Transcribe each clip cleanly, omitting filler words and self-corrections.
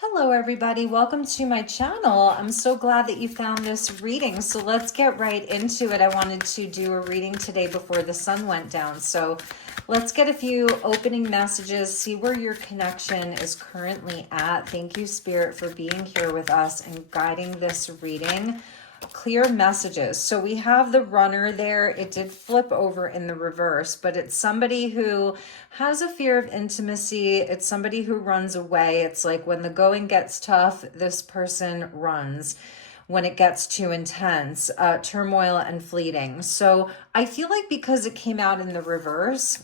Hello everybody, welcome to my channel. I'm so glad that you found this reading. So let's get right into it. I wanted to do a reading today before the sun went down. So let's get a few opening messages, see where your connection is currently at. Thank you, Spirit, for being here with us and guiding this reading. Clear messages. So we have the runner there. It did flip over in the reverse, but it's somebody who has a fear of intimacy. It's somebody who runs away. It's like when the going gets tough, this person runs. When it gets too intense, turmoil and fleeting. So I feel like because it came out in the reverse,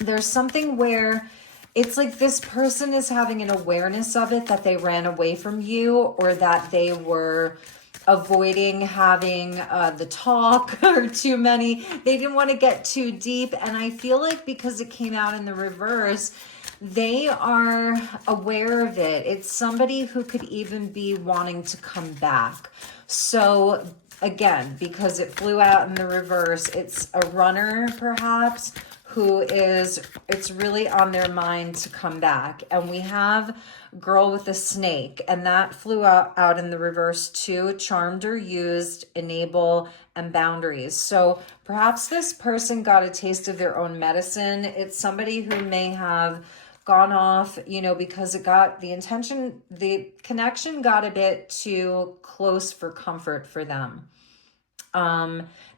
there's something where it's like this person is having an awareness of it, that they ran away from you, or that they were avoiding having the talk or too many. They didn't want to get too deep. And I feel like because it came out in the reverse, they are aware of it. It's somebody who could even be wanting to come back. So again, because it flew out in the reverse, it's a runner perhaps who is, it's really on their mind to come back. And we have girl with a snake, and that flew out in the reverse too. Charmed or used, enable, and boundaries. So perhaps this person got a taste of their own medicine. It's somebody who may have gone off, because it got the connection got a bit too close for comfort for them.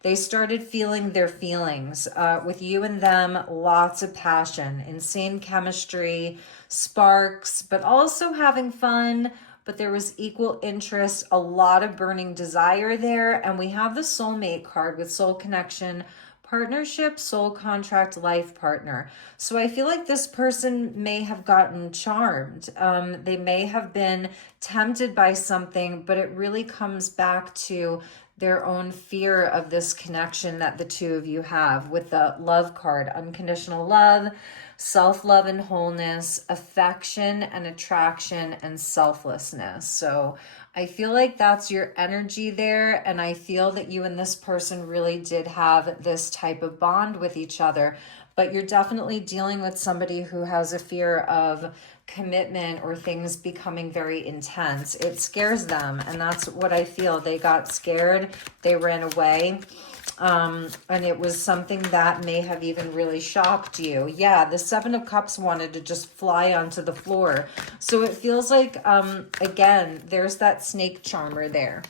They started feeling their feelings. With you and them, lots of passion, insane chemistry, sparks, but also having fun. But there was equal interest, a lot of burning desire there. And we have the soulmate card with soul connection, partnership, soul contract, life partner. So I feel like this person may have gotten charmed. They may have been tempted by something, but it really comes back to their own fear of this connection that the two of you have with the love card. Unconditional love, self-love and wholeness, affection and attraction, and selflessness. So I feel like that's your energy there. And I feel that you and this person really did have this type of bond with each other. But you're definitely dealing with somebody who has a fear of commitment or things becoming very intense. It scares them. And that's what I feel. They got scared. They ran away. And it was something that may have even really shocked you. Yeah, the Seven of Cups wanted to just fly onto the floor. So it feels like, again, there's that snake charmer there.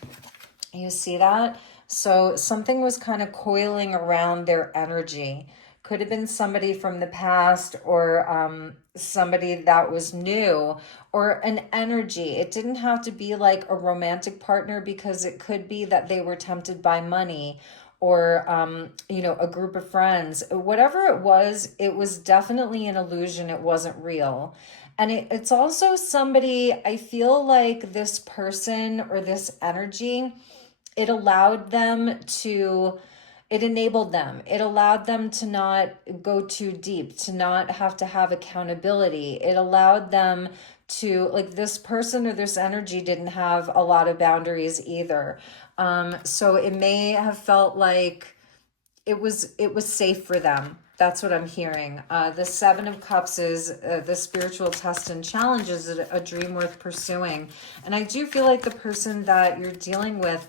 You see that? So something was kind of coiling around their energy. Could have been somebody from the past, or somebody that was new, or an energy. It didn't have to be like a romantic partner, because it could be that they were tempted by money, or a group of friends. Whatever it was definitely an illusion. It wasn't real. And it's also somebody, I feel like this person or this energy, it allowed them to, it enabled them. It allowed them to not go too deep, to not have to have accountability. It allowed them to, like, this person or this energy didn't have a lot of boundaries either. So it may have felt like it was safe for them. That's what I'm hearing. The Seven of Cups is the spiritual test and challenge is a dream worth pursuing. And I do feel like the person that you're dealing with,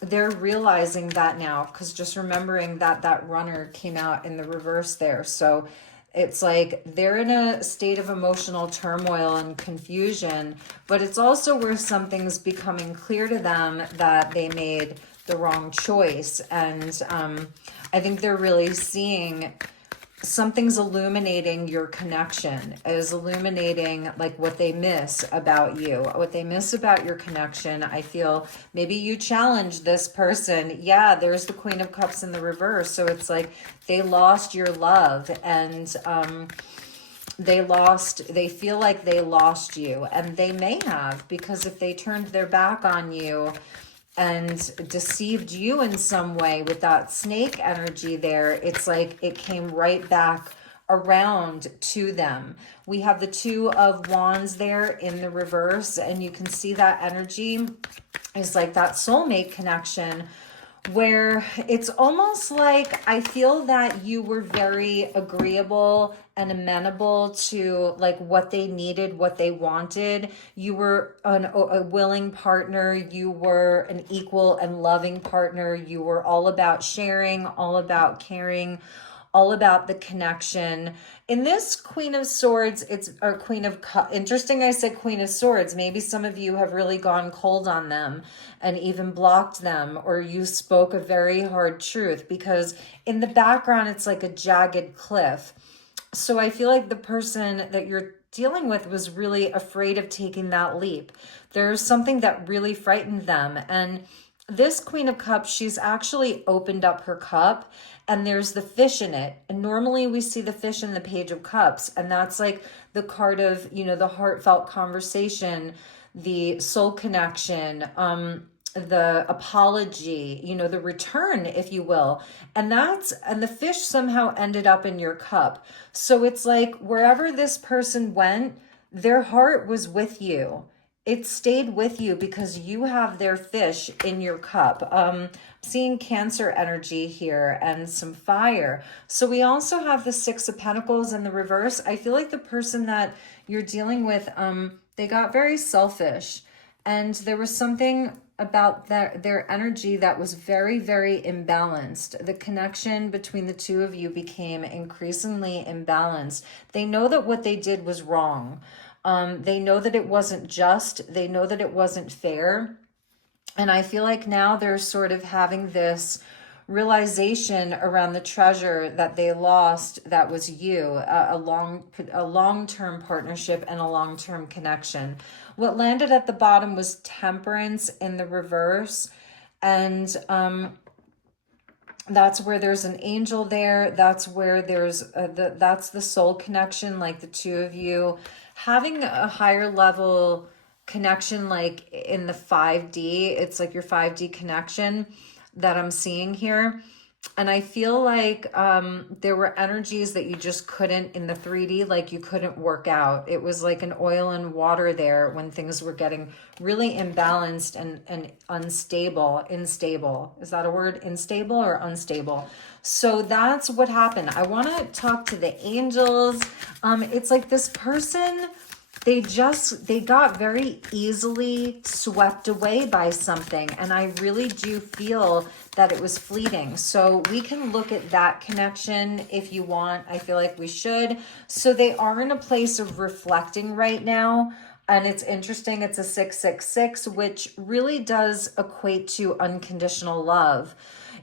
they're realizing that now, because just remembering that runner came out in the reverse there. So it's like they're in a state of emotional turmoil and confusion, but it's also where something's becoming clear to them that they made the wrong choice. And I think they're really seeing something's illuminating your connection, is illuminating like what they miss about you, what they miss about your connection. I feel maybe you challenge this person. Yeah, there's the Queen of Cups in the reverse. So it's like they lost your love, and they feel like they lost you, and they may have, because if they turned their back on you and deceived you in some way with that snake energy there, it's like it came right back around to them. We have the Two of Wands there in the reverse, and you can see that energy is like that soulmate connection, where it's almost like I feel that you were very agreeable and amenable to like what they needed, what they wanted. You were a willing partner. You were an equal and loving partner. You were all about sharing, all about caring, all about the connection. In this Queen of Swords, it's or Queen of Cups. Interesting, I said Queen of Swords. Maybe some of you have really gone cold on them and even blocked them, or you spoke a very hard truth, because in the background, it's like a jagged cliff. So I feel like the person that you're dealing with was really afraid of taking that leap. There's something that really frightened them. And this Queen of Cups, she's actually opened up her cup and there's the fish in it. And normally we see the fish in the Page of Cups, and that's like the card of, you know, the heartfelt conversation, the soul connection, the apology, you know, the return, if you will. And the fish somehow ended up in your cup. So it's like wherever this person went, their heart was with you. It stayed with you because you have their fish in your cup. Seeing Cancer energy here and some fire. So we also have the Six of Pentacles in the reverse. I feel like the person that you're dealing with, they got very selfish, and there was something about their energy that was very, very imbalanced. The connection between the two of you became increasingly imbalanced. They know that what they did was wrong. They know that it wasn't just. They know that it wasn't fair. And I feel like now they're sort of having this realization around the treasure that they lost, that was you, a long-term partnership and a long-term connection. What landed at the bottom was Temperance in the reverse. And that's where there's an angel there. That's where there's that's the soul connection, like the two of you having a higher level connection, like in the 5D. It's like your 5D connection that I'm seeing here. And I feel like there were energies that you just couldn't in the 3D, like you couldn't work out. It was like an oil and water there when things were getting really imbalanced and unstable. Is that a word? Unstable or unstable? So that's what happened. I want to talk to the angels. It's like this person, they got very easily swept away by something. And I really do feel that it was fleeting. So we can look at that connection if you want. I feel like we should. So they are in a place of reflecting right now. And it's interesting. It's a 666, which really does equate to unconditional love.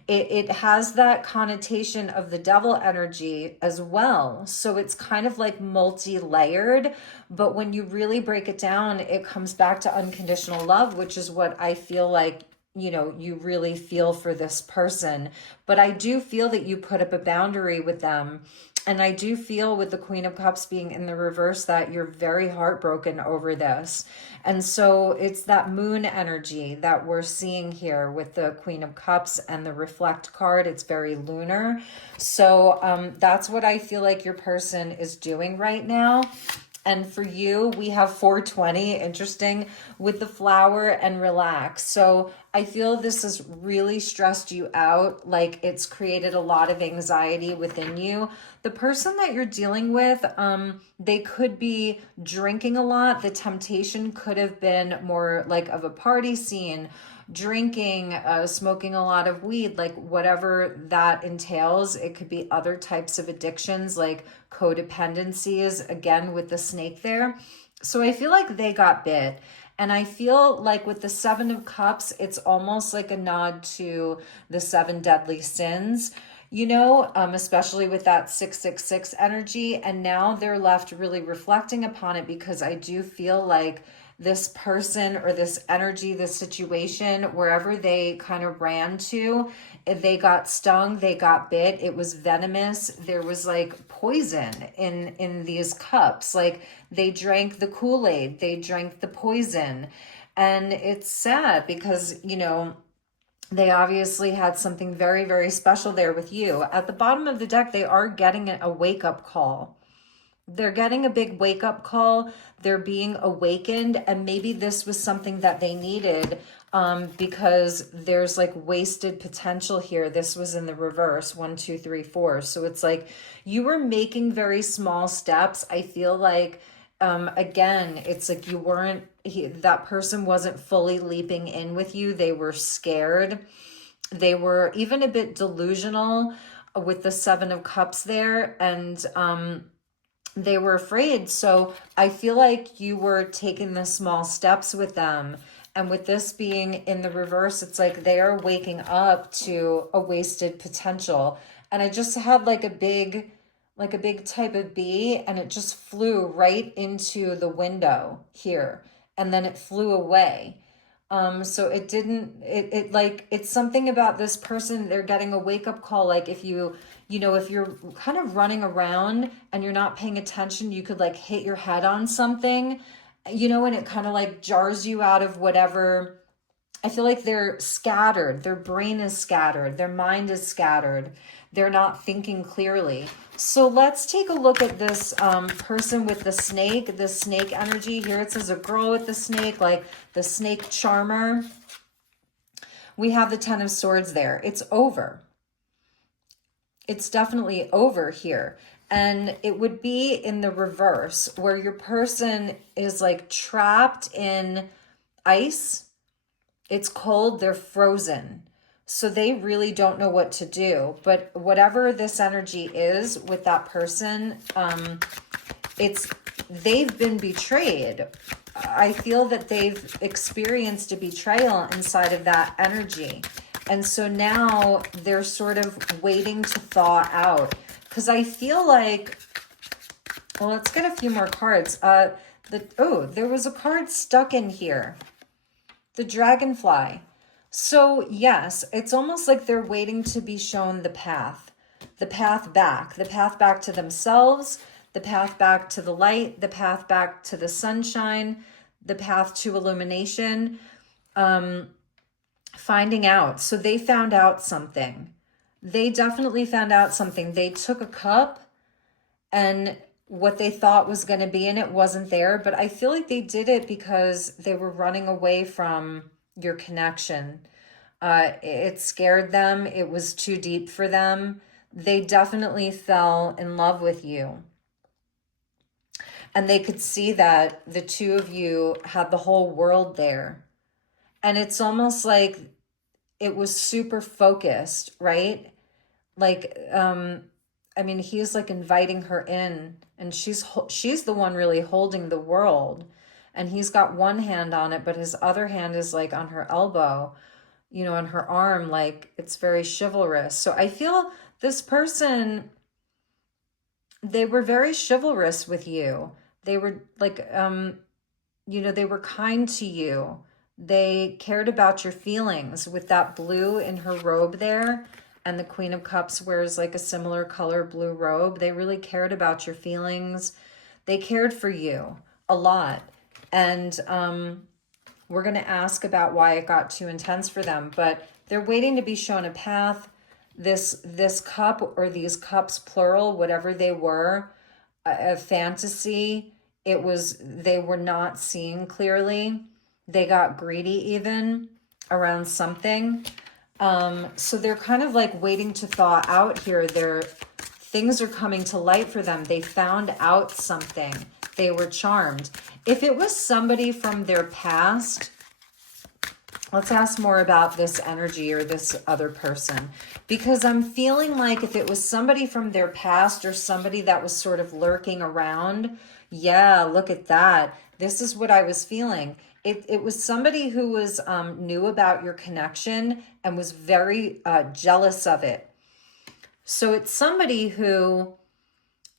It has that connotation of the devil energy as well. So it's kind of like multi-layered, but when you really break it down, it comes back to unconditional love, which is what I feel like, you know, you really feel for this person. But I do feel that you put up a boundary with them. And I do feel with the Queen of Cups being in the reverse that you're very heartbroken over this. And so it's that moon energy that we're seeing here with the Queen of Cups and the reflect card. It's very lunar. So that's what I feel like your person is doing right now. And for you, we have 420, interesting, with the flower and relax. So I feel this has really stressed you out. Like it's created a lot of anxiety within you. The person that you're dealing with, they could be drinking a lot. The temptation could have been more like of a party scene, drinking, smoking a lot of weed, like whatever that entails. It could be other types of addictions like codependencies, again with the snake there. So I feel like they got bit. And I feel like with the 7 of Cups, it's almost like a nod to the 7 deadly sins, you know, especially with that 666 energy. And now they're left really reflecting upon it, because I do feel like this person or this energy, this situation, wherever they kind of ran to, they got stung, they got bit, it was venomous. There was like poison in these cups. Like they drank the Kool-Aid, they drank the poison. And it's sad because, you know, they obviously had something very, very special there with you. At the bottom of the deck, they are getting a wake-up call. they're getting a big wake-up call. They're being awakened, and maybe this was something that they needed, because there's like wasted potential here. This was in the reverse, 1, 2, 3, 4. So it's like you were making very small steps. I feel like, again, it's like you weren't, that person wasn't fully leaping in with you. They were scared. They were even a bit delusional with the 7 of Cups there, and they were afraid. So I feel like you were taking the small steps with them. And with this being in the reverse, it's like they are waking up to a wasted potential. And I just had like a big type of bee, and it just flew right into the window here. And then it flew away. So it didn't, it like, it's something about this person, they're getting a wake up call. Like if if you're kind of running around and you're not paying attention, you could like hit your head on something, and it kind of like jars you out of whatever. I feel like they're scattered. Their brain is scattered. Their mind is scattered. They're not thinking clearly. So let's take a look at this person with the snake energy. Here it says a girl with the snake, like the snake charmer. We have the 10 of Swords there. It's over. It's definitely over here. And it would be in the reverse, where your person is like trapped in ice. It's cold, they're frozen. So they really don't know what to do. But whatever this energy is with that person, they've been betrayed. I feel that they've experienced a betrayal inside of that energy. And so now they're sort of waiting to thaw out. Because I feel like, well, let's get a few more cards. There was a card stuck in here. The dragonfly. So yes, it's almost like they're waiting to be shown the path back to themselves, the path back to the light, the path back to the sunshine, the path to illumination, finding out. So they found out something. They definitely found out something. They took a cup, and what they thought was going to be in it wasn't there. But I feel like they did it because they were running away from your connection. It scared them. It was too deep for them. They definitely fell in love with you. And they could see that the two of you had the whole world there. And it's almost like it was super focused, right? Like, he's like inviting her in, and she's the one really holding the world, and he's got one hand on it, but his other hand is like on her elbow, on her arm, like it's very chivalrous. So I feel this person, they were very chivalrous with you. They were like, they were kind to you. They cared about your feelings with that blue in her robe there. And the Queen of Cups wears like a similar color blue robe. They really cared about your feelings. They cared for you a lot. And we're going to ask about why it got too intense for them. But they're waiting to be shown a path. This cup, or these cups plural, whatever they were, a fantasy, they were not seeing clearly. They got greedy even around something. So they're kind of like waiting to thaw out here. Things are coming to light for them. They found out something. They were charmed. If it was somebody from their past, let's ask more about this energy or this other person, because I'm feeling like if it was somebody from their past or somebody that was sort of lurking around, yeah, look at that. This is what I was feeling. It was somebody who was knew about your connection and was very jealous of it. So it's somebody who,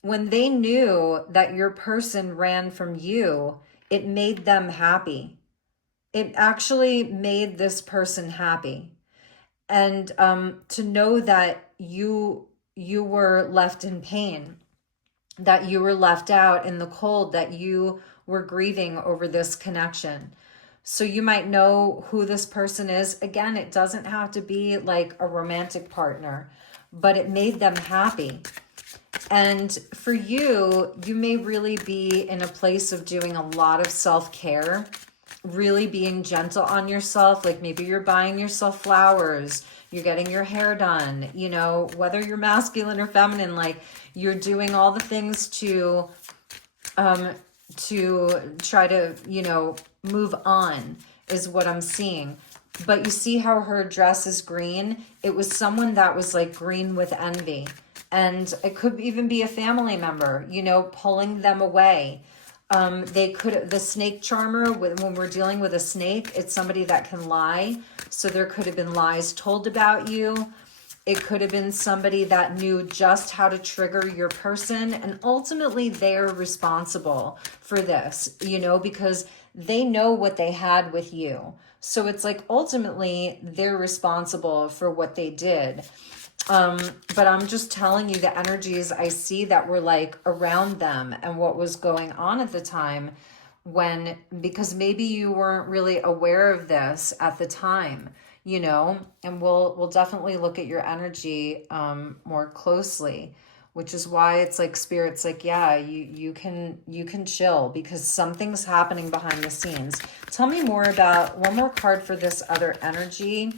when they knew that your person ran from you, it made them happy. It actually made this person happy. And to know that you were left in pain, that you were left out in the cold, that you were grieving over this connection. So you might know who this person is. Again, it doesn't have to be like a romantic partner, but it made them happy. And for you, you may really be in a place of doing a lot of self-care, really being gentle on yourself. Like maybe you're buying yourself flowers, you're getting your hair done, you know, whether you're masculine or feminine, like you're doing all the things to try to, you know, move on is what I'm seeing. But you see how her dress is green? It was someone that was like green with envy. And it could even be a family member, you know, pulling them away. They could, the snake charmer, when we're dealing with a snake, it's somebody that can lie. So there could have been lies told about you. It could have been somebody that knew just how to trigger your person. And ultimately, they're responsible for this, you know, because they know what they had with you. So it's like ultimately, they're responsible for what they did. But I'm just telling you the energies I see that were like around them and what was going on at the time when, because maybe you weren't really aware of this at the time, you know, and we'll definitely look at your energy more closely, which is why it's like spirit's like, yeah, you can chill because something's happening behind the scenes. Tell me more about one more card for this other energy.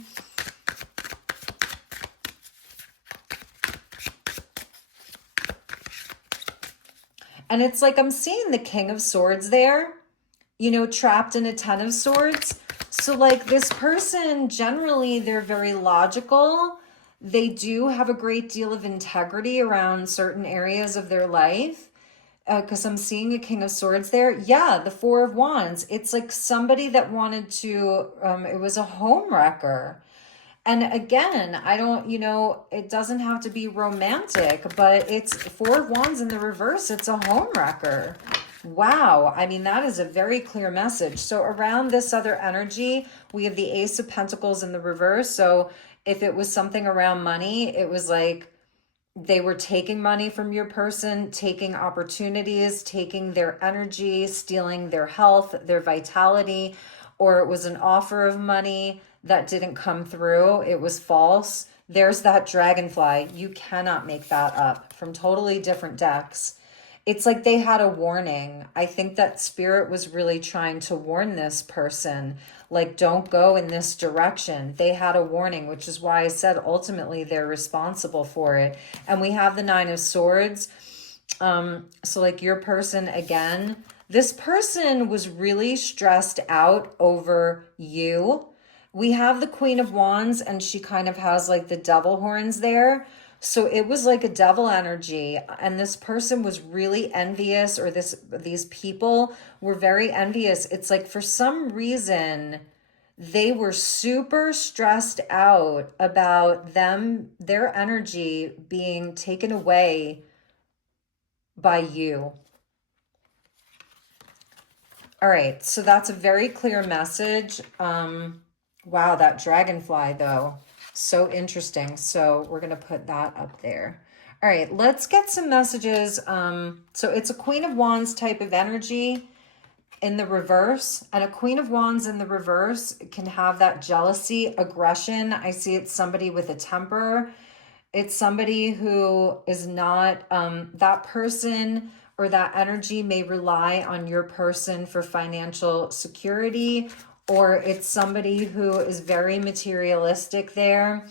And it's like I'm seeing the King of Swords there, you know, trapped in a Ten of Swords. So like this person, generally, they're very logical. They do have a great deal of integrity around certain areas of their life. Because I'm seeing a King of Swords there. Yeah, the Four of Wands. It's like somebody that wanted to, it was a home wrecker. And again, I don't, you know, it doesn't have to be romantic, but it's Four of Wands in the reverse. It's a home wrecker. Wow. I mean, that is a very clear message. So around this other energy, we have the Ace of Pentacles in the reverse. So if it was something around money, it was like they were taking money from your person, taking opportunities, taking their energy, stealing their health, their vitality, or it was an offer of money that didn't come through. It was false. There's that dragonfly. You cannot make that up from totally different decks. It's like they had a warning. I think that spirit was really trying to warn this person, like, don't go in this direction. They had a warning, which is why I said ultimately they're responsible for it. And we have the Nine of Swords. So like your person, again, this person was really stressed out over you. We have the Queen of Wands and she kind of has like the devil horns there. So it was like a devil energy, and this person was really envious, or these people were very envious. It's like for some reason they were super stressed out about their energy being taken away by you. All right, so that's a very clear message. Wow, that dragonfly though. So interesting. So we're going to put that up there. All right, let's get some messages. So it's a Queen of Wands type of energy in the reverse. And a Queen of Wands in the reverse can have that jealousy, aggression. I see it's somebody with a temper. It's somebody who is not, that person or that energy may rely on your person for financial security, or it's somebody who is very materialistic there.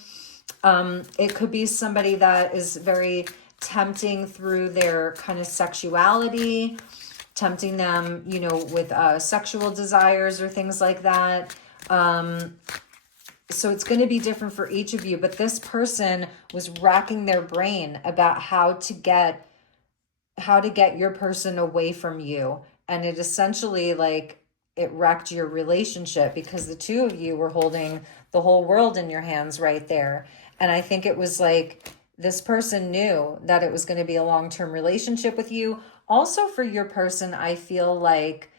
It could be somebody that is very tempting through their kind of sexuality, tempting them, you know, with sexual desires or things like that. So it's going to be different for each of you, but this person was racking their brain about how to get your person away from you. And it essentially, like, it wrecked your relationship because the two of you were holding the whole world in your hands right there. And I think it was like this person knew that it was going to be a long-term relationship with you. Also for your person, I feel like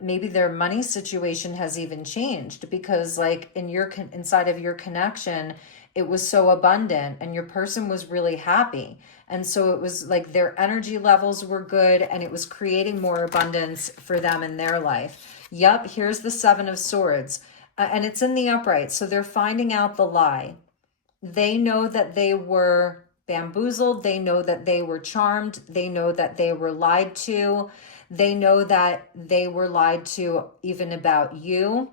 maybe their money situation has even changed, because like inside of your connection, it was so abundant and your person was really happy. And so it was like their energy levels were good and it was creating more abundance for them in their life. Yep, here's the Seven of Swords. And it's in the upright. So they're finding out the lie. They know that they were bamboozled. They know that they were charmed. They know that they were lied to. They know that they were lied to even about you.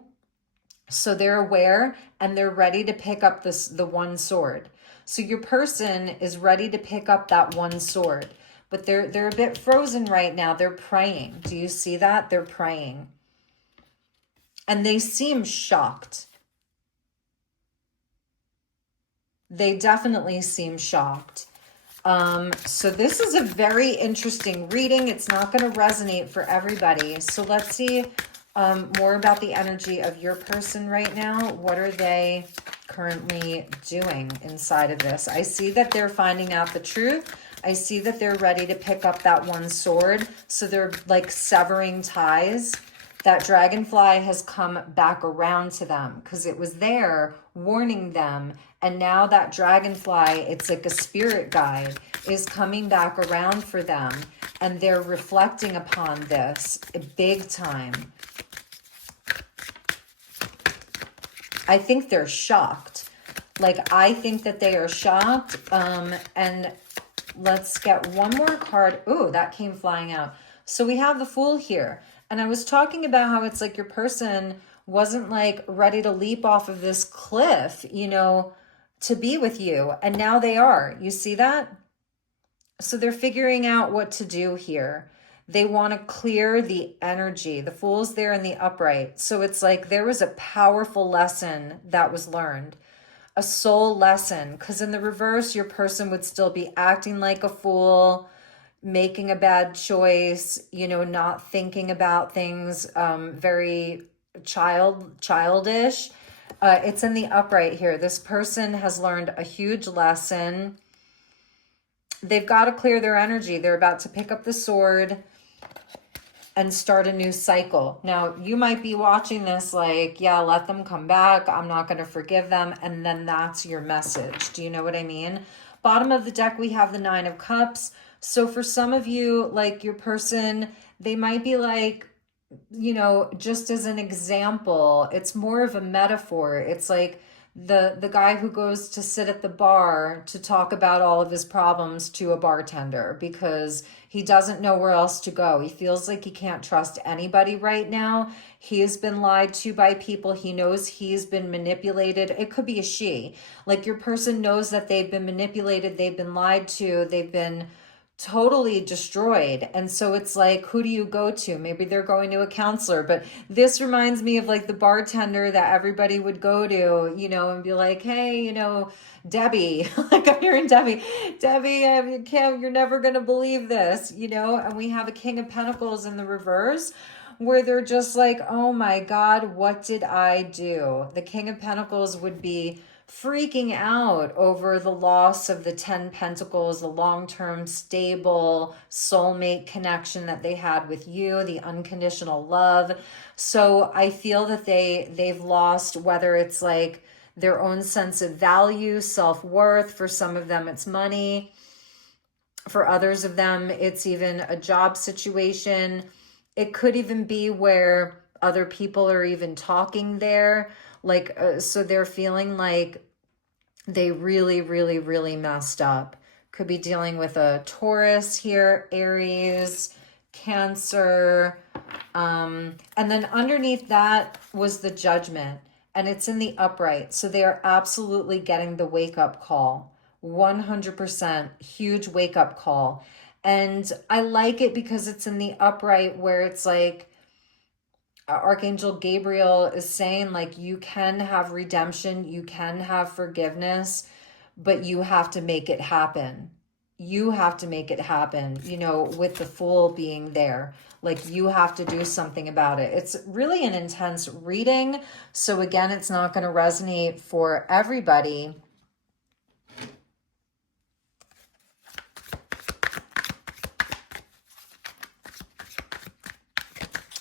So they're aware and they're ready to pick up the one sword. So your person is ready to pick up that one sword, but they're a bit frozen right now. They're praying. Do you see that? They're praying. And they seem shocked. They definitely seem shocked. So this is a very interesting reading. It's not going to resonate for everybody. So let's see more about the energy of your person right now. What are they currently doing inside of this? I see that they're finding out the truth. I see that they're ready to pick up that one sword. So they're like severing ties. That dragonfly has come back around to them because it was there warning them. And now that dragonfly, it's like a spirit guide, is coming back around for them. And they're reflecting upon this big time. I think they're shocked. Like, I think that they are shocked. And let's get one more card. Ooh, that came flying out. So we have the Fool here. And I was talking about how it's like your person wasn't like ready to leap off of this cliff, you know, to be with you. And now they are. You see that? So they're figuring out what to do here. They want to clear the energy. The Fool's there in the upright. So it's like there was a powerful lesson that was learned. A soul lesson. Because in the reverse, your person would still be acting like a fool, making a bad choice, you know, not thinking about things, very childish. It's in the upright here. This person has learned a huge lesson. They've got to clear their energy. They're about to pick up the sword and start a new cycle. Now, you might be watching this like, yeah, let them come back. I'm not going to forgive them. And then that's your message. Do you know what I mean? Bottom of the deck, we have the Nine of Cups. So for some of you, like your person, they might be like, you know, just as an example, it's more of a metaphor. It's like the guy who goes to sit at the bar to talk about all of his problems to a bartender because he doesn't know where else to go. He feels like he can't trust anybody right now. He has been lied to by people. He knows he's been manipulated. It could be a she. Like your person knows that they've been manipulated. They've been lied to. They've been totally destroyed. And so it's like, who do you go to? Maybe they're going to a counselor, but this reminds me of like the bartender that everybody would go to, you know, and be like, hey, you know, Debbie, like I'm hearing Debbie, you're never going to believe this, you know. And we have a King of Pentacles in the reverse where they're just like, oh my God, what did I do? The King of Pentacles would be freaking out over the loss of the 10 Pentacles, the long-term stable soulmate connection that they had with you, the unconditional love. So I feel that they've lost, whether it's like their own sense of value, self-worth. For some of them, it's money. For others of them, it's even a job situation. It could even be where other people are even talking there. Like, so they're feeling like they really, really, really messed up. Could be dealing with a Taurus here, Aries, Cancer. And then underneath that was the Judgment, and it's in the upright. So they are absolutely getting the wake-up call. 100% huge wake-up call. And I like it because it's in the upright where it's like, Archangel Gabriel is saying like you can have redemption, you can have forgiveness, but you have to make it happen. You have to make it happen, you know, with the Fool being there. Like you have to do something about it. It's really an intense reading. So again, it's not going to resonate for everybody.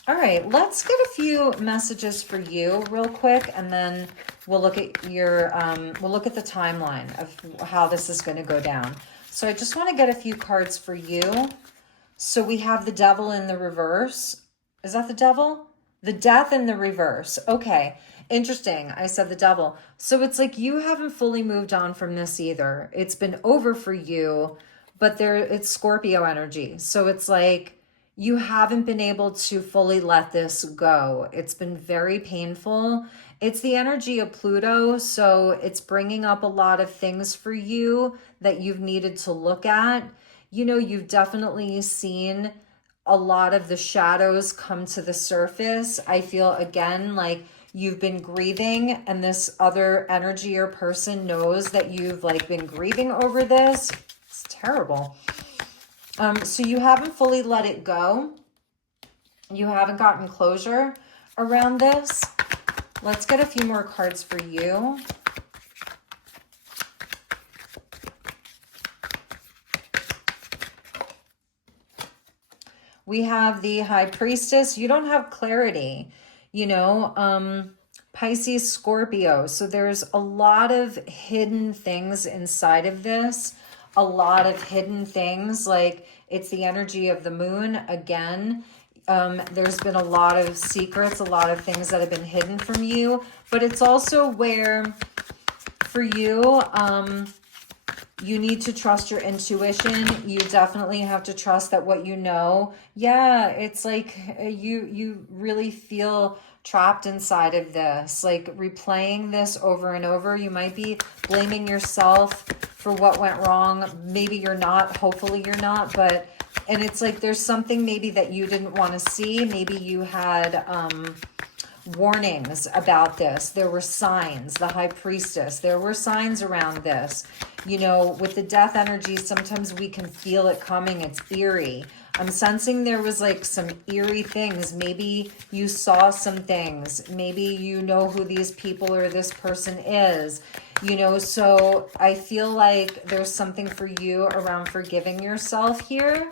All right, let's get a few messages for you real quick, and then we'll look at your we'll look at the timeline of how this is going to go down. So I just want to get a few cards for you. So we have the Devil in the reverse. Is that the Devil? The death in the reverse. Okay. Interesting. I said the devil. So it's like you haven't fully moved on from this either. It's been over for you, but it's Scorpio energy. So it's like you haven't been able to fully let this go. It's been very painful. It's the energy of Pluto, so it's bringing up a lot of things for you that you've needed to look at. You know, you've definitely seen a lot of the shadows come to the surface. I feel again like you've been grieving, and this other energy or person knows that you've like been grieving over this. It's terrible. So you haven't fully let it go. You haven't gotten closure around this. Let's get a few more cards for you. We have the High Priestess. You don't have clarity, you know, Pisces, Scorpio. So there's a lot of hidden things inside of this. A lot of hidden things, like it's the energy of the moon again. There's been a lot of secrets, a lot of things that have been hidden from you, but it's also where for you, you need to trust your intuition. You definitely have to trust that what you know. Yeah, it's like you really feel trapped inside of this, like replaying this over and over. You might be blaming yourself for what went wrong. Maybe you're not, hopefully you're not, but, and it's like there's something maybe that you didn't want to see. Maybe you had warnings about this. There were signs, the High Priestess, there were signs around this. You know, with the death energy, sometimes we can feel it coming. It's eerie. I'm sensing there was like some eerie things. Maybe you saw some things. Maybe you know who these people or this person is. You know, so I feel like there's something for you around forgiving yourself here.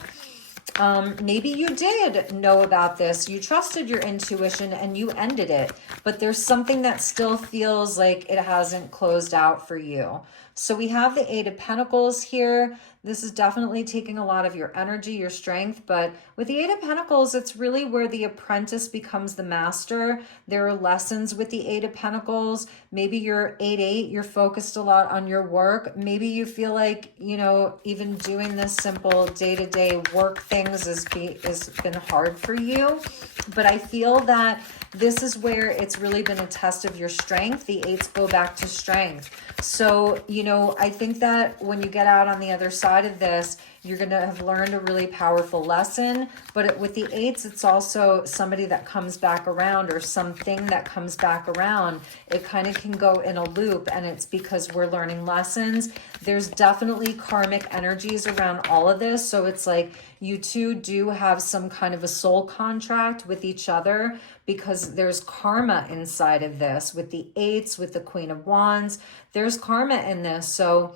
Maybe you did know about this. You trusted your intuition and you ended it, but there's something that still feels like it hasn't closed out for you. So we have the Eight of Pentacles here. This is definitely taking a lot of your energy, your strength, but with the Eight of Pentacles, it's really where the apprentice becomes the master. There are lessons with the Eight of Pentacles. Maybe you're 8-8, you're focused a lot on your work. Maybe you feel like, you know, even doing this simple day-to-day work things has been hard for you. But I feel that this is where it's really been a test of your strength. The eights go back to strength. So, you know, I think that when you get out on the other side of this, you're going to have learned a really powerful lesson. But with the eights, it's also somebody that comes back around or something that comes back around. It kind of can go in a loop, and it's because we're learning lessons. There's definitely karmic energies around all of this. So it's like you two do have some kind of a soul contract with each other, because there's karma inside of this with the eights, with the Queen of Wands. There's karma in this. So,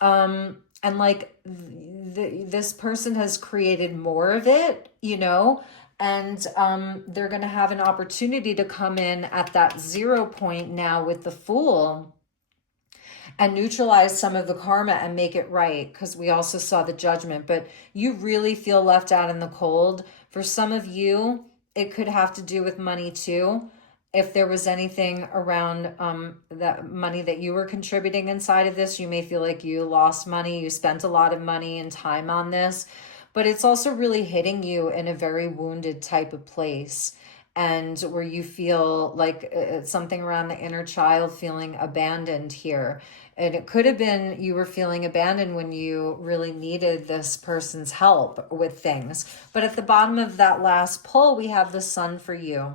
and like this person has created more of it, you know, and they're going to have an opportunity to come in at that 0 point now with the Fool and neutralize some of the karma and make it right, because we also saw the Judgment. But you really feel left out in the cold. For some of you, it could have to do with money too. If there was anything around that money that you were contributing inside of this, you may feel like you lost money. You spent a lot of money and time on this, but it's also really hitting you in a very wounded type of place, and where you feel like it's something around the inner child feeling abandoned here. And it could have been you were feeling abandoned when you really needed this person's help with things. But at the bottom of that last pull, we have the Sun for you.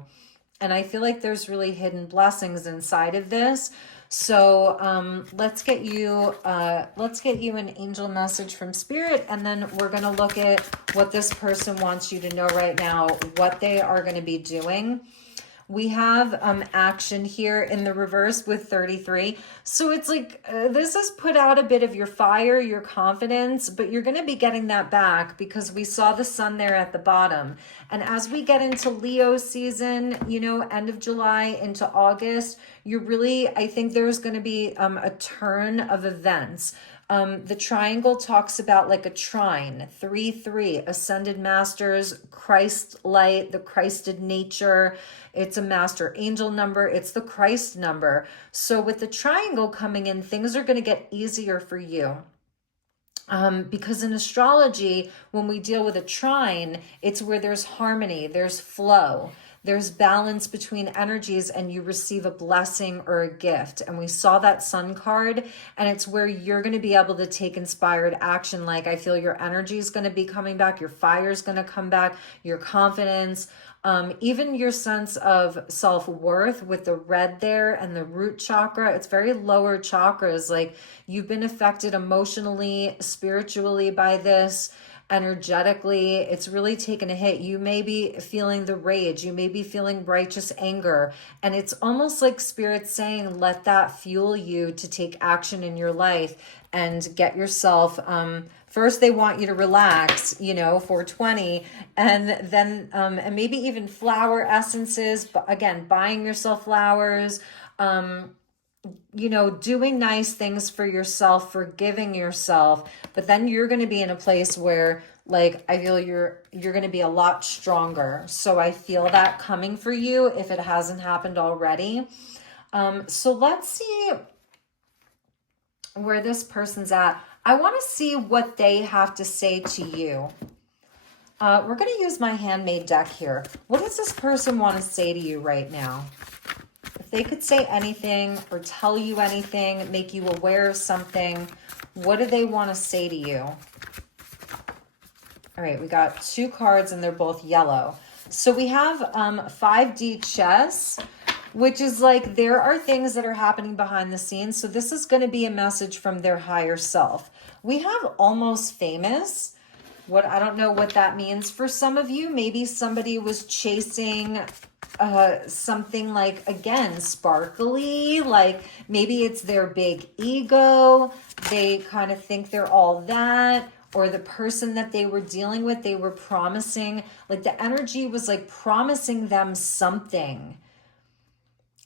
And I feel like there's really hidden blessings inside of this. So let's get you an angel message from Spirit, and then we're going to look at what this person wants you to know right now, what they are going to be doing. We have action here in the reverse with 33. So it's like this has put out a bit of your fire, your confidence, but you're going to be getting that back because we saw the Sun there at the bottom. And as we get into Leo season, you know, end of July into August, you're really, I think there's going to be a turn of events. The triangle talks about like a trine, 3-3, ascended masters, Christ light, the Christed nature. It's a master angel number. It's the Christ number. So with the triangle coming in, things are going to get easier for you. Because in astrology, when we deal with a trine, it's where there's harmony, there's flow, there's balance between energies, and you receive a blessing or a gift. And we saw that sun card, and it's where you're going to be able to take inspired action. Like, I feel your energy is going to be coming back, your fire is going to come back, your confidence, even your sense of self-worth with the red there and the root chakra. It's very lower chakras. Like, you've been affected emotionally, spiritually by this, energetically. It's really taken a hit. You may be feeling the rage. You may be feeling righteous anger. And it's almost like Spirit saying, let that fuel you to take action in your life and get yourself, first they want you to relax, 420, and then, and maybe even flower essences, but again, buying yourself flowers, doing nice things for yourself, forgiving yourself. But then you're going to be in a place where, like, I feel you're going to be a lot stronger. So I feel that coming for you if it hasn't happened already. So let's see where this person's at. I want to see what they have to say to you. We're going to use my handmade deck here. What does this person want to say to you right now? If they could say anything or tell you anything, make you aware of something, what do they want to say to you? All right, we got 2 cards and they're both yellow. So we have 5D chess, which is like there are things that are happening behind the scenes. So this is going to be a message from their higher self. We have almost famous. I don't know what that means for some of you. Maybe somebody was chasing something like, again, sparkly, like maybe it's their big ego. They kind of think they're all that. Or the person that they were dealing with, they were promising, like the energy was like promising them something.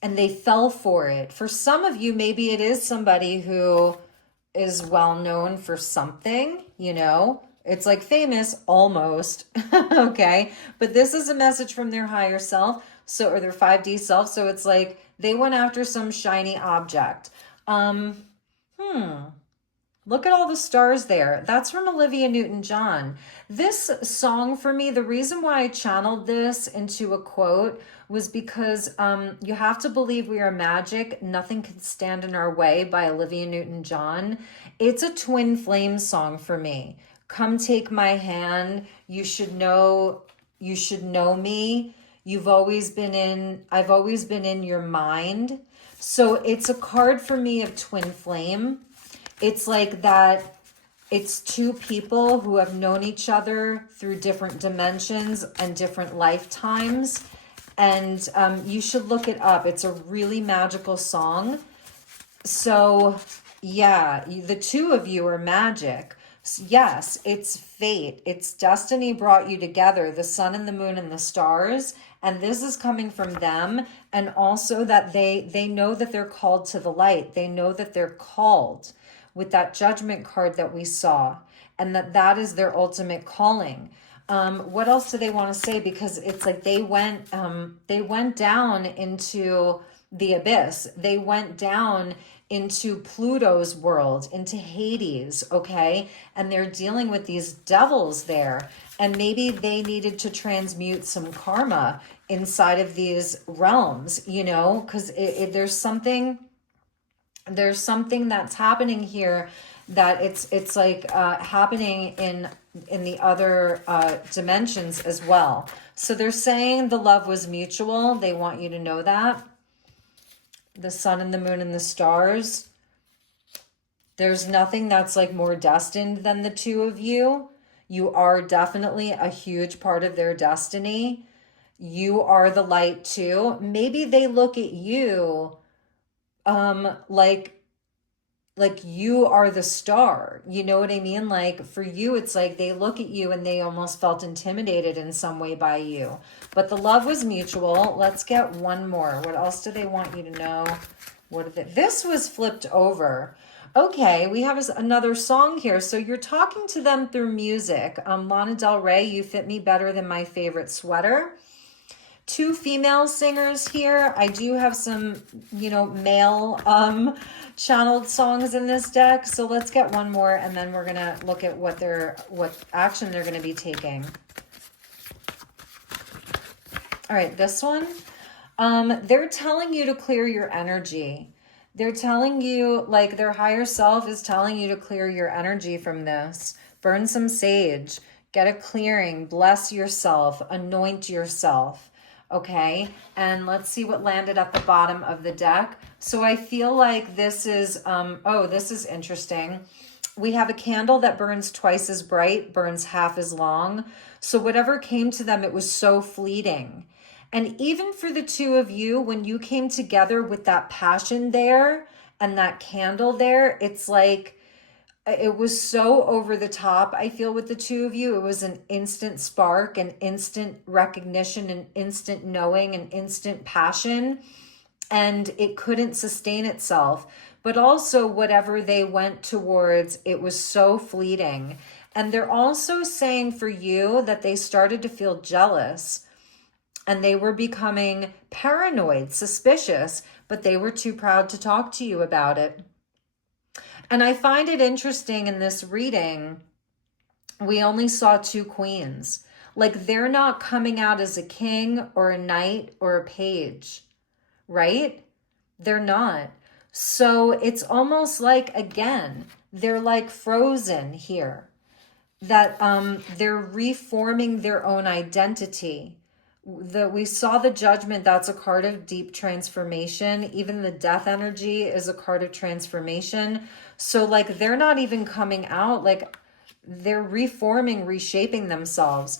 And they fell for it. For some of you, maybe it is somebody who is well known for something, It's like famous, almost, okay? But this is a message from their higher self, or their 5D self. So it's like they went after some shiny object. Look at all the stars there. That's from Olivia Newton-John. This song for me, the reason why I channeled this into a quote was because you have to believe we are magic. Nothing can stand in our way by Olivia Newton-John. It's a twin flame song for me. Come take my hand. You should know me. I've always been in your mind. So it's a card for me of twin flame. It's like that, it's 2 people who have known each other through different dimensions and different lifetimes. And you should look it up. It's a really magical song. So yeah, the 2 of you are magic. Yes, it's fate. It's destiny brought you together, the sun and the moon and the stars. And this is coming from them. And also that they know that they're called to the light. They know that they're called with that judgment card that we saw, and that is their ultimate calling. What else do they want to say? Because it's like they went down into the abyss. They went down into Pluto's world, into Hades, okay? And they're dealing with these devils there. And maybe they needed to transmute some karma inside of these realms, because there's something that's happening here that it's like happening in the other dimensions as well. So they're saying the love was mutual. They want you to know that. The sun and the moon and the stars. There's nothing that's like more destined than the 2 of you. You are definitely a huge part of their destiny. You are the light too. Maybe they look at you like you are the star, you know what I mean? Like for you, it's like they look at you and they almost felt intimidated in some way by you, but the love was mutual. Let's get one more. What else do they want you to know? This was flipped over. Okay, we have another song here. So you're talking to them through music. Lana Del Rey, You Fit Me Better Than My Favorite Sweater. Two female singers here. I do have some, male channeled songs in this deck. So let's get one more and then we're gonna look at what action they're gonna be taking. All right, this one. They're telling you to clear your energy. They're telling you, like, their higher self is telling you to clear your energy from this. Burn some sage, get a clearing, bless yourself, anoint yourself. Okay, and let's see what landed at the bottom of the deck. So I feel like this is, this is interesting. We have a candle that burns twice as bright, burns half as long. So whatever came to them, it was so fleeting. And even for the two of you, when you came together with that passion there and that candle there, it's like, it was so over the top. I feel with the two of you, it was an instant spark, an instant recognition, an instant knowing, an instant passion, and it couldn't sustain itself. But also whatever they went towards, it was so fleeting. And they're also saying for you that they started to feel jealous and they were becoming paranoid, suspicious, but they were too proud to talk to you about it. And I find it interesting in this reading, we only saw two queens. Like, they're not coming out as a king or a knight or a page, right? They're not. So it's almost like, again, they're like frozen here, that they're reforming their own identity. We saw the Judgment, that's a card of deep transformation. Even the Death energy is a card of transformation. So like, they're not even coming out, like they're reforming, reshaping themselves.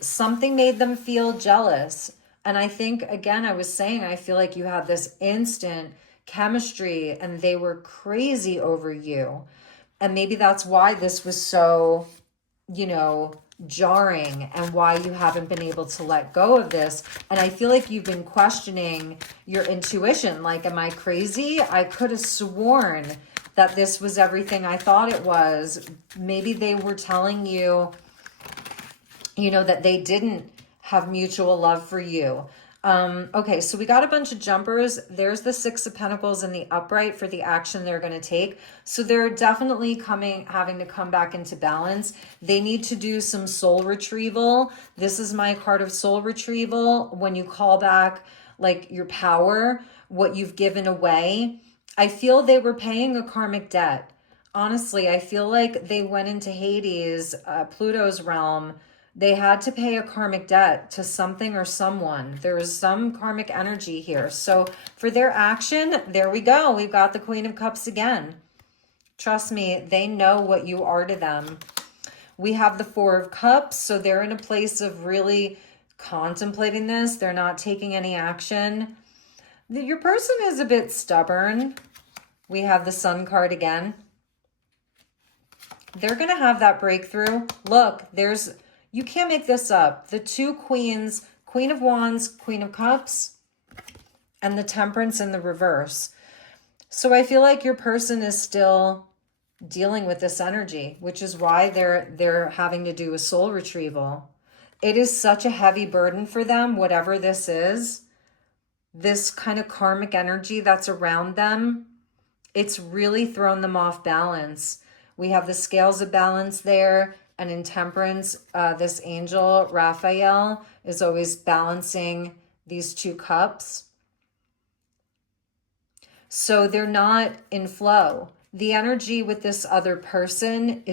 Something made them feel jealous. And I think, again, I was saying, I feel like you had this instant chemistry and they were crazy over you. And maybe that's why this was so, jarring, and why you haven't been able to let go of this. And I feel like you've been questioning your intuition. Like, am I crazy? I could have sworn that this was everything I thought it was. Maybe they were telling you, that they didn't have mutual love for you. Okay, so we got a bunch of jumpers. There's the Six of Pentacles in the upright for the action they're going to take. So they're definitely having to come back into balance. They need to do some soul retrieval. This is my card of soul retrieval. When you call back, like, your power, what you've given away. I feel they were paying a karmic debt. Honestly, I feel like they went into Hades, Pluto's realm. They had to pay a karmic debt to something or someone. There is some karmic energy here. So for their action, there we go. We've got the Queen of Cups again. Trust me, they know what you are to them. We have the Four of Cups. So they're in a place of really contemplating this. They're not taking any action. Your person is a bit stubborn. We have the Sun card again. They're going to have that breakthrough. Look, you can't make this up. The two queens, Queen of Wands, Queen of Cups, and the Temperance in the reverse. So I feel like your person is still dealing with this energy, which is why they're having to do a soul retrieval. It is such a heavy burden for them, whatever this is. This kind of karmic energy that's around them, it's really thrown them off balance. We have the scales of balance there. And in Temperance, this angel, Raphael, is always balancing these two cups. So they're not in flow. The energy with this other person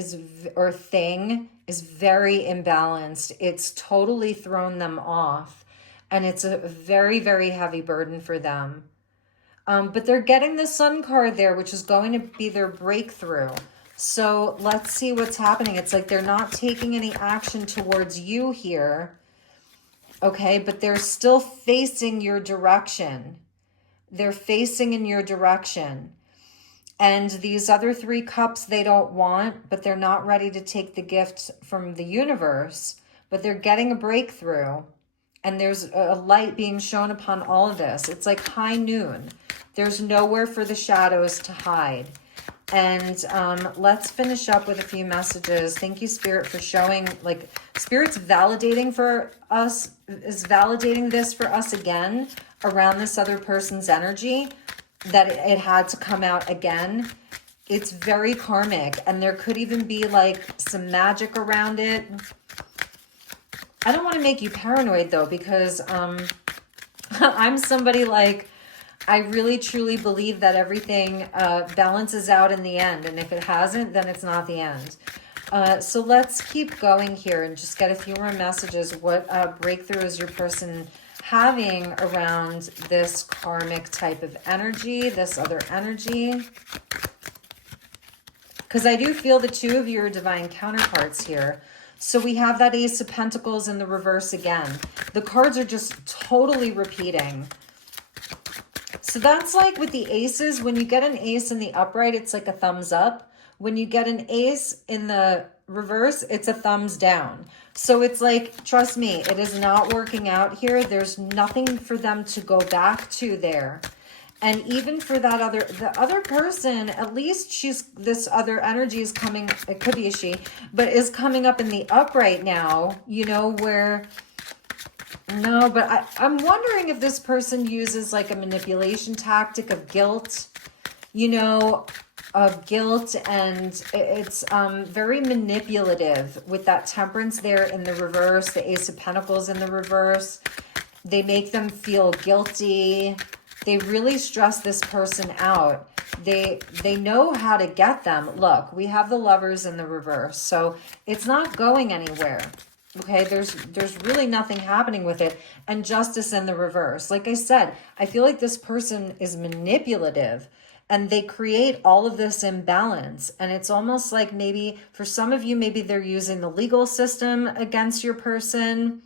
or thing is very imbalanced. It's totally thrown them off. And it's a very, very heavy burden for them. But they're getting the Sun card there, which is going to be their breakthrough. So let's see what's happening. It's like they're not taking any action towards you here. Okay, but they're still facing your direction. They're facing in your direction. And these other three cups they don't want, but they're not ready to take the gift from the universe. But they're getting a breakthrough. And there's a light being shown upon all of this. It's like high noon. There's nowhere for the shadows to hide. And let's finish up with a few messages. Thank you, Spirit, for showing, like, Spirit's validating for us, is validating this for us again around this other person's energy, that it had to come out again. It's very karmic, and there could even be like some magic around it. I don't want to make you paranoid though, because I'm somebody like, I really truly believe that everything balances out in the end. And if it hasn't, then it's not the end. So let's keep going here and just get a few more messages. What breakthrough is your person having around this karmic type of energy, this other energy? Because I do feel the two of you are divine counterparts here. So we have that Ace of Pentacles in the reverse again. The cards are just totally repeating. So that's like with the aces, when you get an ace in the upright, it's like a thumbs up. When you get an ace in the reverse, it's a thumbs down. So it's like, trust me, it is not working out here. There's nothing for them to go back to there. And even for that the other person, at least this other energy is coming, it could be a she, but is coming up in the upright now, you know, where... No, but I'm wondering if this person uses like a manipulation tactic of guilt, you know, of guilt, and it's very manipulative with that Temperance there in the reverse, the Ace of Pentacles in the reverse. They make them feel guilty. They really stress this person out. They know how to get them. Look, we have the Lovers in the reverse, so it's not going anywhere. Okay, there's really nothing happening with it. And Justice in the reverse. Like I said, I feel like this person is manipulative, and they create all of this imbalance. And it's almost like maybe for some of you, maybe they're using the legal system against your person.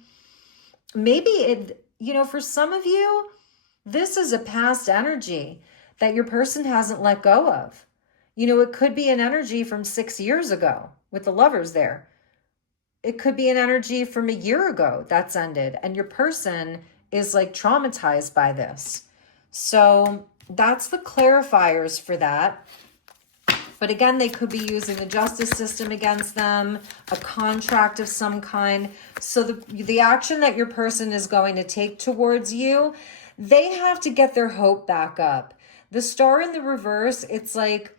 Maybe it, you know, for some of you, this is a past energy that your person hasn't let go of. You know, it could be an energy from 6 years ago with the Lovers there. It could be an energy from a year ago that's ended, and your person is like traumatized by this. So that's the clarifiers for that. But again, they could be using the justice system against them, a contract of some kind. So the action that your person is going to take towards you, they have to get their hope back up. The Star in the reverse, it's like,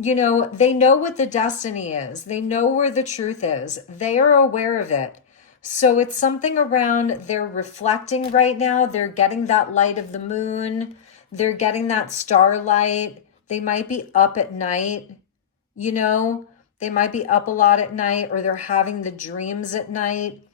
you know, they know what the destiny is. They know where the truth is. They are aware of it. So it's something around they're reflecting right now. They're getting that light of the moon. They're getting that starlight. They might be up at night, you know. They might be up a lot at night, or they're having the dreams at night.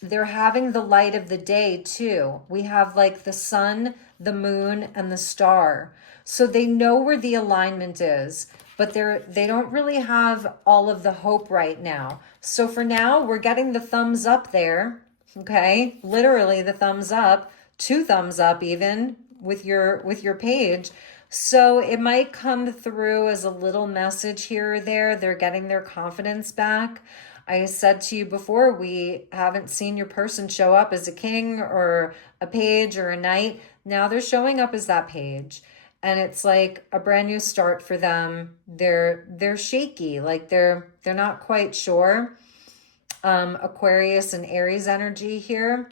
They're having the light of the day too. We have like the sun, the moon, and the star. So they know where the alignment is, but they don't really have all of the hope right now. So for now, we're getting the thumbs up there, okay? Literally the thumbs up, 2 thumbs up even with your page. So it might come through as a little message here or there. They're getting their confidence back. I said to you before, we haven't seen your person show up as a king or a page or a knight. Now they're showing up as that page. And it's like a brand new start for them. They're shaky, like they're not quite sure. Aquarius and Aries energy here.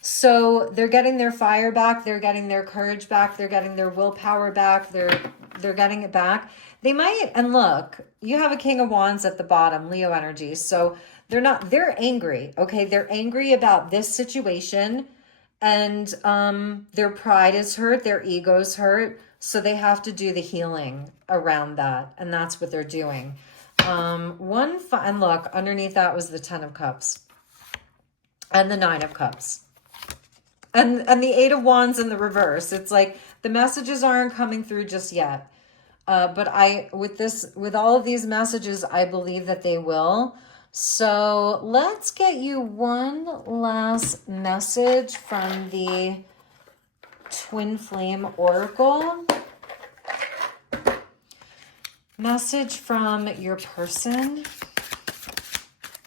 So they're getting their fire back, they're getting their courage back, they're getting their willpower back, they're getting it back. They might, and look, you have a King of Wands at the bottom, Leo energy. So they're angry, okay? They're angry about this situation. And their pride is hurt, their ego's hurt, so they have to do the healing around that, and that's what they're doing. And look, underneath that was the 10 of Cups and the 9 of Cups and the 8 of Wands in the reverse. It's like the messages aren't coming through just yet, but with all of these messages, I believe that they will. So let's get you one last message from the Twin Flame Oracle. Message from your person.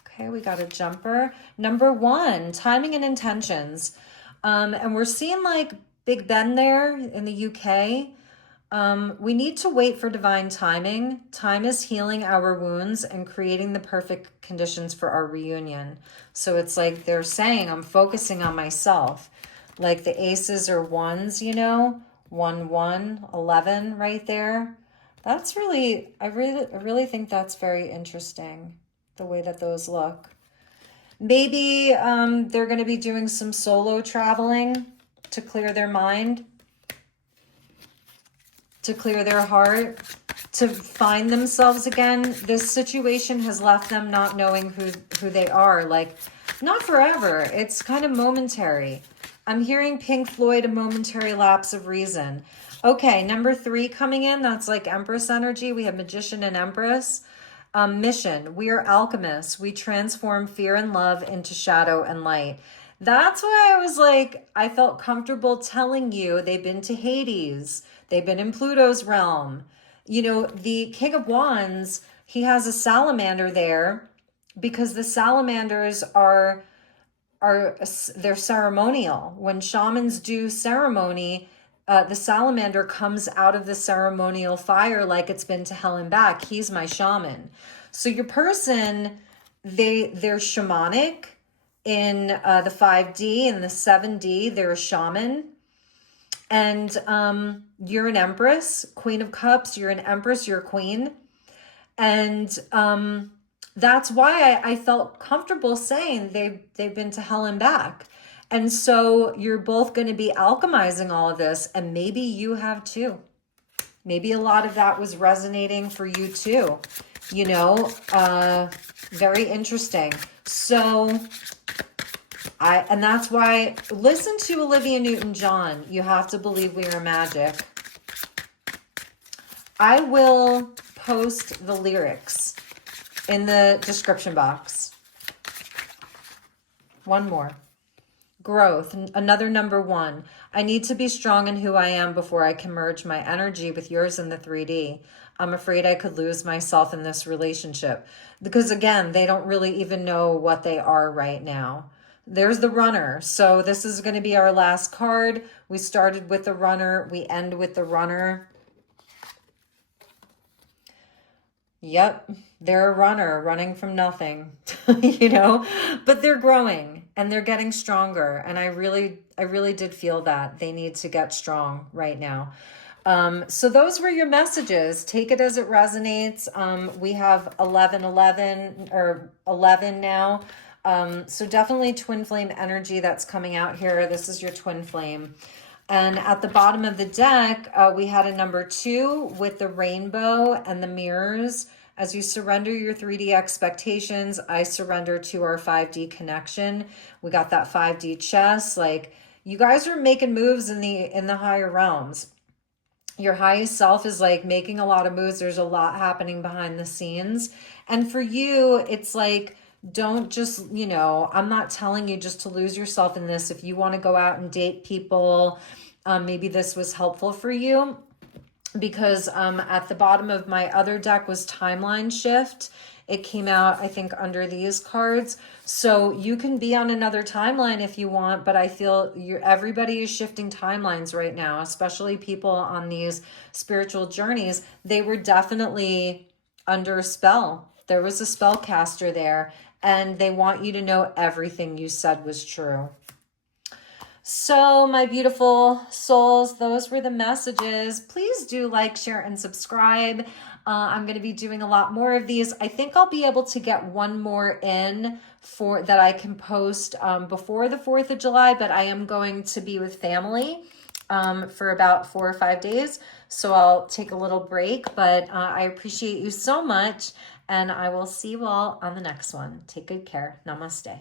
Okay, we got a jumper. Number 1, timing and intentions. And we're seeing like Big Ben there in the UK. We need to wait for divine timing. Time is healing our wounds and creating the perfect conditions for our reunion. So it's like they're saying, I'm focusing on myself. Like the aces or ones, you know, 1, 1, 11 right there. That's really, I really think that's very interesting, the way that those look. Maybe they're going to be doing some solo traveling to clear their mind, to clear their heart, to find themselves again. This situation has left them not knowing who they are. Like, not forever. It's kind of momentary. I'm hearing Pink Floyd, a momentary lapse of reason. Okay, number 3 coming in. That's like Empress energy. We have Magician and Empress. Mission. We are alchemists. We transform fear and love into shadow and light. That's why I was like, I felt comfortable telling you they've been to Hades. They've been in Pluto's realm. You know, the King of Wands, he has a salamander there because the salamanders are they're ceremonial. When shamans do ceremony, the salamander comes out of the ceremonial fire like it's been to hell and back. He's my shaman. So your person, they're shamanic in the 5D and the 7D. They're a shaman. And you're an empress, Queen of Cups. You're an empress, you're a queen. And that's why I felt comfortable saying they've been to hell and back. And so you're both going to be alchemizing all of this, and maybe you have too. Maybe a lot of that was resonating for you too. You know, very interesting. So and that's why, listen to Olivia Newton-John. You have to believe we are magic. I will post the lyrics in the description box. One more. Growth, another number 1. I need to be strong in who I am before I can merge my energy with yours in the 3D. I'm afraid I could lose myself in this relationship. Because again, they don't really even know what they are right now. There's the Runner. So this is going to be our last card. We started with the Runner. We end with the Runner. Yep, they're a runner running from nothing, you know, but they're growing and they're getting stronger. And I really did feel that they need to get strong right now. So those were your messages. Take it as it resonates. We have 11 now. So definitely twin flame energy that's coming out here. This is your twin flame. And at the bottom of the deck, we had a number 2 with the rainbow and the mirrors. As you surrender your 3D expectations, I surrender to our 5D connection. We got that 5D chess. Like, you guys are making moves in the higher realms. Your highest self is like making a lot of moves. There's a lot happening behind the scenes. And for you, it's like, don't just, you know, I'm not telling you just to lose yourself in this. If you want to go out and date people, maybe this was helpful for you, because at the bottom of my other deck was timeline shift. It came out, I think, under these cards. So you can be on another timeline if you want, but I feel everybody is shifting timelines right now, especially people on these spiritual journeys. They were definitely under a spell. There was a spellcaster there, and they want you to know everything you said was true. So my beautiful souls, those were the messages. Please do like, share, and subscribe. I'm going to be doing a lot more of these. I think I'll be able to get one more in for that I can post before the 4th of July, but I am going to be with family for about 4 or 5 days. So I'll take a little break, but I appreciate you so much, and I will see you all on the next one. Take good care. Namaste.